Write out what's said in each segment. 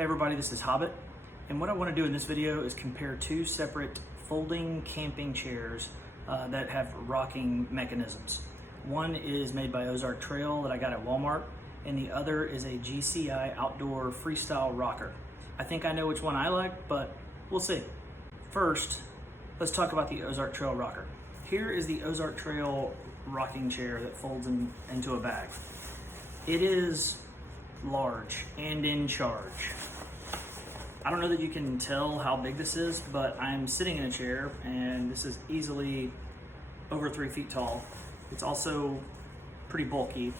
Hey everybody, this is Hobbit, and what I want to do in this video is compare two separate folding camping chairs that have rocking mechanisms. One is made by OzarkTrail that I got at Walmart, and the other is a GCI outdoor freestyle rocker. I think I know which one I like, but we'll see. First, let's talk about the OzarkTrail rocker. Here is the OzarkTrail rocking chair that folds into a bag. It is large and in charge. I don't know that you can tell how big this is, but I'm sitting in a chair and this is easily over 3 feet tall. It's also pretty bulky,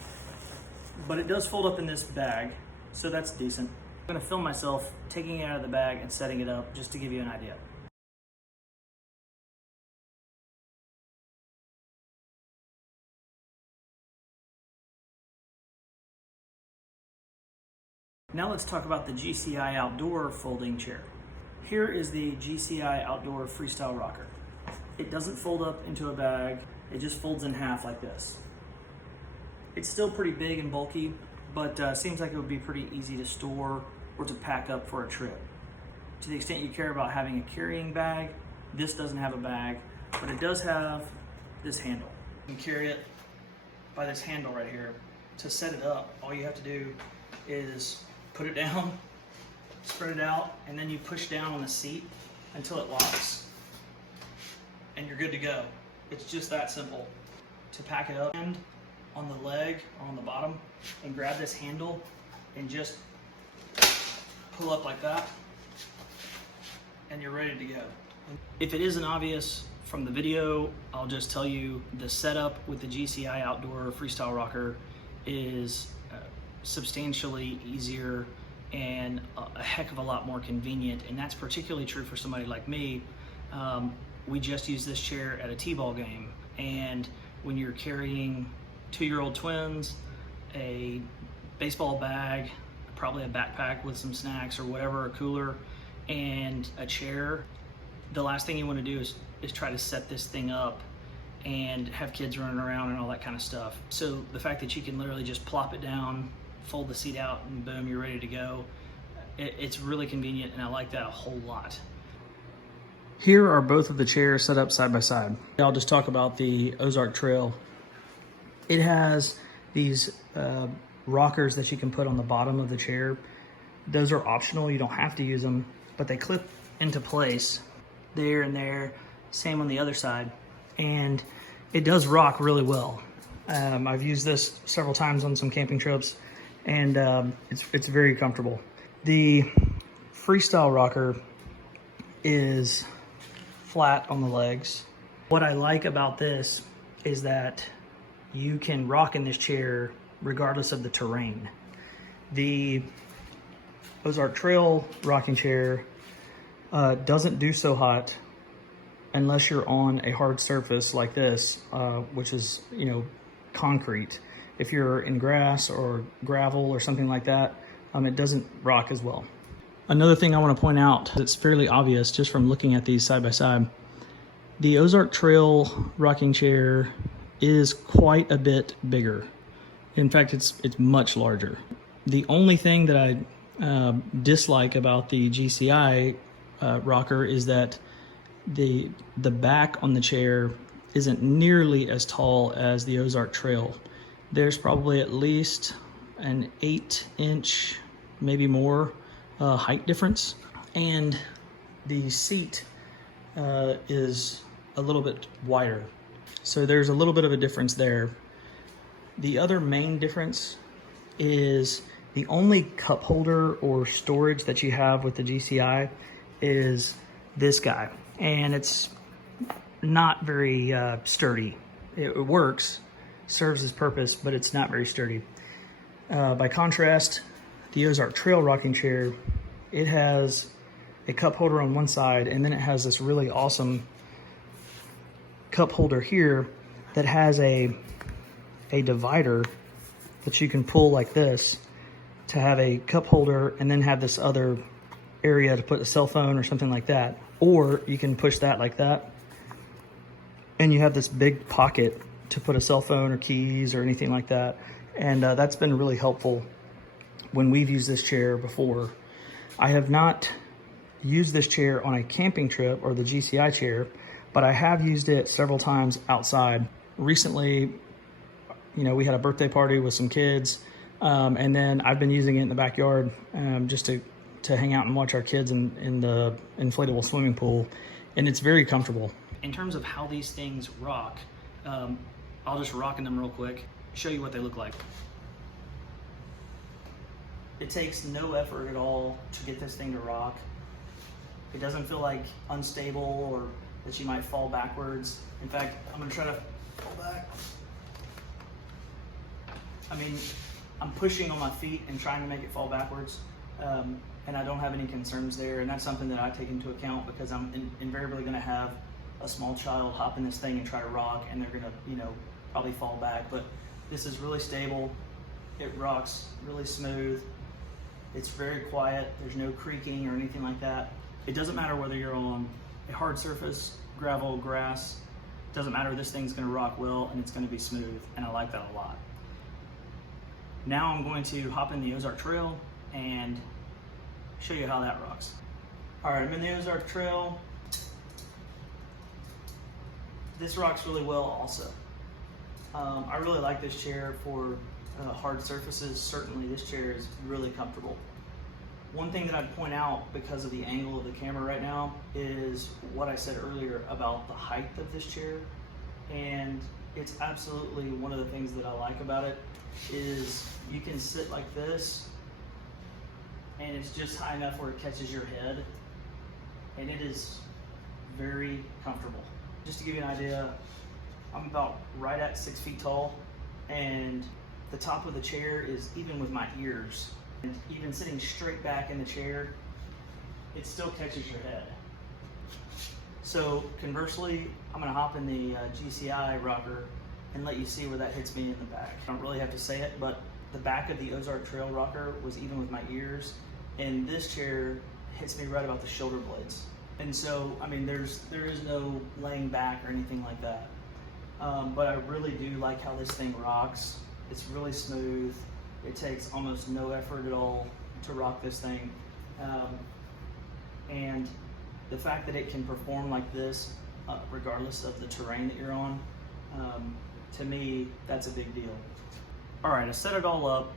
but it does fold up in this bag, so that's decent. I'm gonna film myself taking it out of the bag and setting it up just to give you an idea. Now let's talk about the GCI outdoor folding chair. Here is the GCI outdoor freestyle rocker. It doesn't fold up into a bag, it just folds in half like this. It's still pretty big and bulky, but seems like it would be pretty easy to store or to pack up for a trip. To the extent you care about having a carrying bag, this doesn't have a bag, but it does have this handle. You can carry it by this handle right here. To set it up, all you have to do is put it down, spread it out, and then you push down on the seat until it locks, and you're good to go. It's just that simple. To pack it up, and on the leg or on the bottom, and grab this handle and just pull up like that, and you're ready to go. If it isn't obvious from the video, I'll just tell you the setup with the GCI outdoor freestyle rocker is substantially easier and a heck of a lot more convenient, and that's particularly true for somebody like me. We just used this chair at a t-ball game, and when you're carrying 2-year-old twins, a baseball bag, probably a backpack with some snacks or whatever, a cooler, and a chair, the last thing you want to do is try to set this thing up and have kids running around and all that kind of stuff. So the fact that you can literally just plop it down, fold the seat out, and boom, you're ready to go. It's really convenient, and I like that a whole lot. Here are both of the chairs set up side by side. I'll just talk about the OzarkTrail. It has these rockers that you can put on the bottom of the chair. Those are optional, you don't have to use them, but they clip into place there and there. Same on the other side. And it does rock really well. I've used this several times on some camping trips, and it's very comfortable. The freestyle rocker is flat on the legs. What I like about this is that you can rock in this chair regardless of the terrain. The OzarkTrail rocking chair doesn't do so hot unless you're on a hard surface like this, which is, concrete. If you're in grass or gravel or something like that, it doesn't rock as well. Another thing I want to point out that's fairly obvious just from looking at these side by side, the OzarkTrail rocking chair is quite a bit bigger. In fact, it's much larger. The only thing that I dislike about the GCI rocker is that the back on the chair isn't nearly as tall as the OzarkTrail. There's probably at least an 8-inch, maybe more, height difference, and the seat is a little bit wider. So there's a little bit of a difference there. The other main difference is the only cup holder or storage that you have with the GCI is this guy, and it's not very sturdy. It works, serves its purpose, but it's not very sturdy. By contrast, the OzarkTrail rocking chair, it has a cup holder on one side, and then it has this really awesome cup holder here that has a divider that you can pull like this to have a cup holder and then have this other area to put a cell phone or something like that. Or you can push that like that, and you have this big pocket to put a cell phone or keys or anything like that. And that's been really helpful when we've used this chair before. I have not used this chair on a camping trip or the GCI chair, but I have used it several times outside. Recently, you know, we had a birthday party with some kids, and then I've been using it in the backyard just to hang out and watch our kids in the inflatable swimming pool, and it's very comfortable. In terms of how these things rock, I'll just rock them real quick, show you what they look like. It takes no effort at all to get this thing to rock. It doesn't feel like unstable or that you might fall backwards. In fact, I'm gonna try to fall back. I mean, I'm pushing on my feet and trying to make it fall backwards, and I don't have any concerns there, and that's something that I take into account because I'm invariably gonna have a small child hop in this thing and try to rock, and they're gonna, you know, probably fall back. But this is really stable. It rocks really smooth. It's very quiet. There's no creaking or anything like that. It doesn't matter whether you're on a hard surface, gravel, grass. It doesn't matter. This thing's gonna rock well and it's gonna be smooth, and I like that a lot. Now I'm going to hop in the OzarkTrail and show you how that rocks. All right, I'm in the OzarkTrail. This rocks really well also. I really like this chair for hard surfaces. Certainly this chair is really comfortable. One thing that I'd point out because of the angle of the camera right now is what I said earlier about the height of this chair. And it's absolutely one of the things that I like about it is you can sit like this and it's just high enough where it catches your head, and it is very comfortable. Just to give you an idea, I'm about right at 6 feet tall, and the top of the chair is even with my ears. And even sitting straight back in the chair, it still catches your head. So conversely, I'm gonna hop in the GCI rocker and let you see where that hits me in the back. I don't really have to say it, but the back of the OzarkTrail rocker was even with my ears, and this chair hits me right about the shoulder blades. And so, I mean, there is no laying back or anything like that. But I really do like how this thing rocks. It's really smooth. It takes almost no effort at all to rock this thing. And the fact that it can perform like this, regardless of the terrain that you're on, to me, that's a big deal. All right, I set it all up,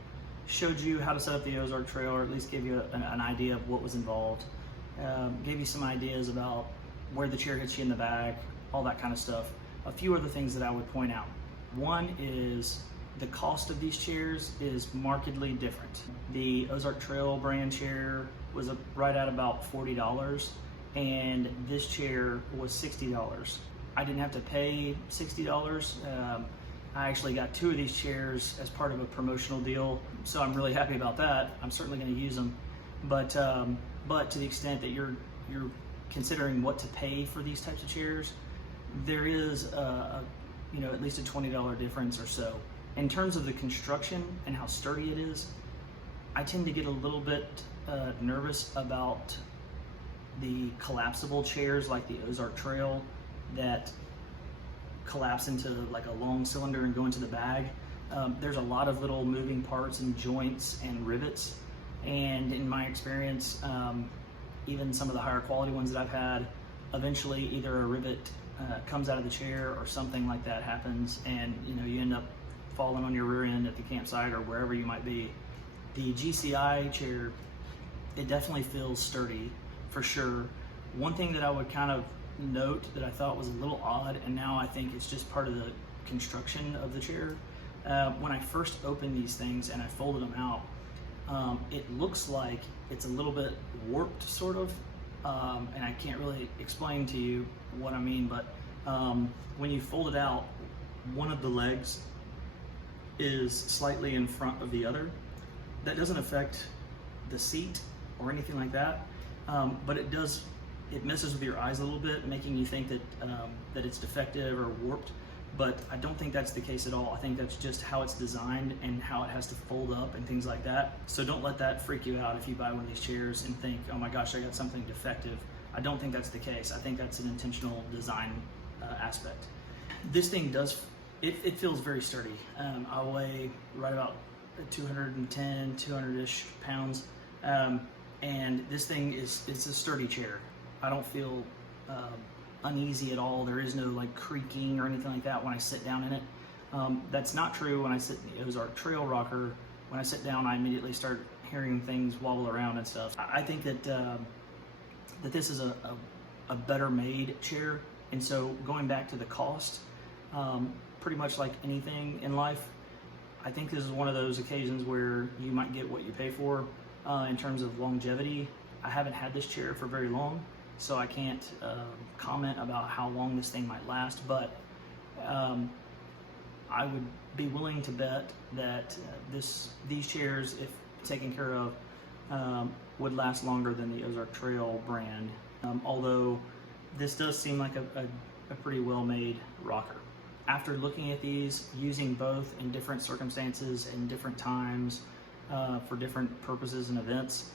showed you how to set up the OzarkTrail, or at least gave you an idea of what was involved. Gave you some ideas about where the chair hits you in the back, all that kind of stuff. A few other things that I would point out. One is the cost of these chairs is markedly different. The OzarkTrail brand chair was right at about $40, and this chair was $60. I didn't have to pay $60. I actually got 2 of these chairs as part of a promotional deal, so I'm really happy about that. I'm certainly going to use them, but to the extent that you're considering what to pay for these types of chairs, there is you know, at least a $20 difference or so. In terms of the construction and how sturdy it is, I tend to get a little bit nervous about the collapsible chairs like the OzarkTrail that collapse into like a long cylinder and go into the bag. There's a lot of little moving parts and joints and rivets, and in my experience, even some of the higher quality ones that I've had, eventually either a rivet comes out of the chair or something like that happens, and you know, you end up falling on your rear end at the campsite or wherever you might be. The GCI chair, it definitely feels sturdy for sure. One thing that I would kind of note that I thought was a little odd, and now I think it's just part of the construction of the chair, when I first opened these things and I folded them out, it looks like it's a little bit warped sort of, and I can't really explain to you what I mean, but when you fold it out, one of the legs is slightly in front of the other. That doesn't affect the seat or anything like that, but it messes with your eyes a little bit, making you think that that it's defective or warped, but I don't think that's the case at all. I think that's just how it's designed and how it has to fold up and things like that. So don't let that freak you out if you buy one of these chairs and think, oh my gosh, I got something defective. I don't think that's the case. I think that's an intentional design aspect. This thing it feels very sturdy. I weigh right about 210, 200-ish pounds. And this thing it's a sturdy chair. I don't feel uneasy at all. There is no like creaking or anything like that when I sit down in it. That's not true when I sit in the OzarkTrail rocker. When I sit down, I immediately start hearing things wobble around and stuff. I think that that this is a better made chair. And so going back to the cost, pretty much like anything in life, I think this is one of those occasions where you might get what you pay for in terms of longevity. I haven't had this chair for very long, so I can't comment about how long this thing might last, but I would be willing to bet that these chairs, if taken care of, would last longer than the OzarkTrail brand, although this does seem like a pretty well-made rocker. After looking at these, using both in different circumstances and different times for different purposes and events,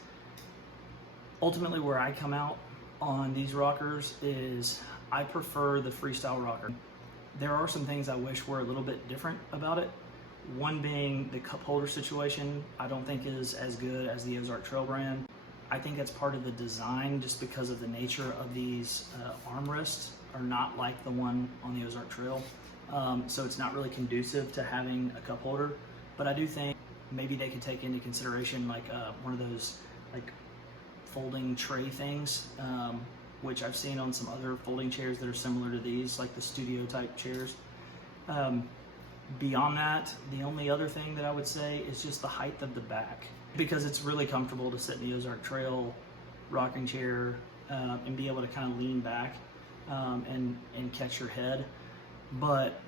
ultimately where I come out on these rockers is I prefer the Freestyle rocker. There are some things I wish were a little bit different about it. One being the cup holder situation, I don't think is as good as the OzarkTrail brand. I think that's part of the design just because of the nature of these armrests are not like the one on the OzarkTrail. So it's not really conducive to having a cup holder, but I do think maybe they could take into consideration like one of those like folding tray things, which I've seen on some other folding chairs that are similar to these, like the studio type chairs. Beyond that, the only other thing that I would say is just the height of the back, because it's really comfortable to sit in the OzarkTrail rocking chair and be able to kind of lean back and catch your head. But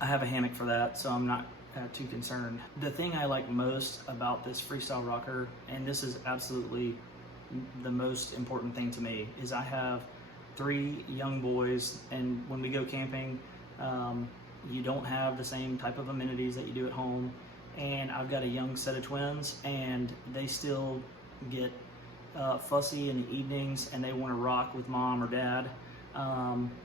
I have a hammock for that, so I'm not too concerned. The thing I like most about this Freestyle rocker, and this is absolutely the most important thing to me, is I have 3 young boys, and when we go camping, you don't have the same type of amenities that you do at home. And I've got a young set of twins, and they still get fussy in the evenings, and they want to rock with mom or dad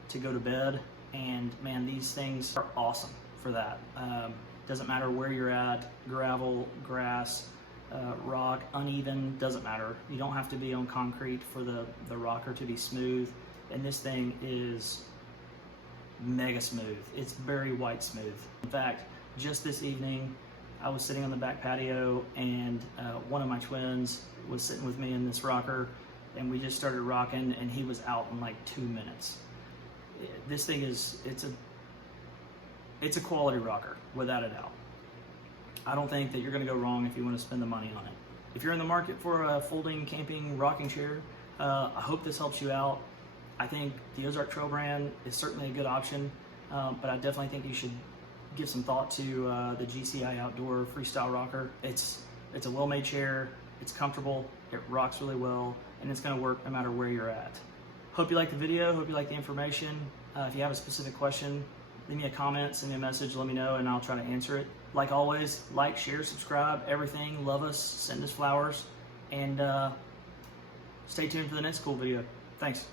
to go to bed. And man, these things are awesome for that. Doesn't matter where you're at, gravel, grass, rock, uneven, doesn't matter. You don't have to be on concrete for the rocker to be smooth. And this thing is mega smooth. It's very white smooth. In fact, just this evening, I was sitting on the back patio, and one of my twins was sitting with me in this rocker, and we just started rocking, and he was out in like 2 minutes. This thing it's a quality rocker, without a doubt. I don't think that you're going to go wrong if you want to spend the money on it. If you're in the market for a folding camping rocking chair, I hope this helps you out. I think the OzarkTrail brand is certainly a good option, but I definitely think you should give some thought to the GCI Outdoor Freestyle rocker. It's a well-made chair, it's comfortable, it rocks really well, and it's going to work no matter where you're at. Hope you like the video, hope you like the information. If you have a specific question, leave me a comment, send me a message, let me know, and I'll try to answer it. Like always, like, share, subscribe, everything. Love us, send us flowers, and stay tuned for the next cool video. Thanks.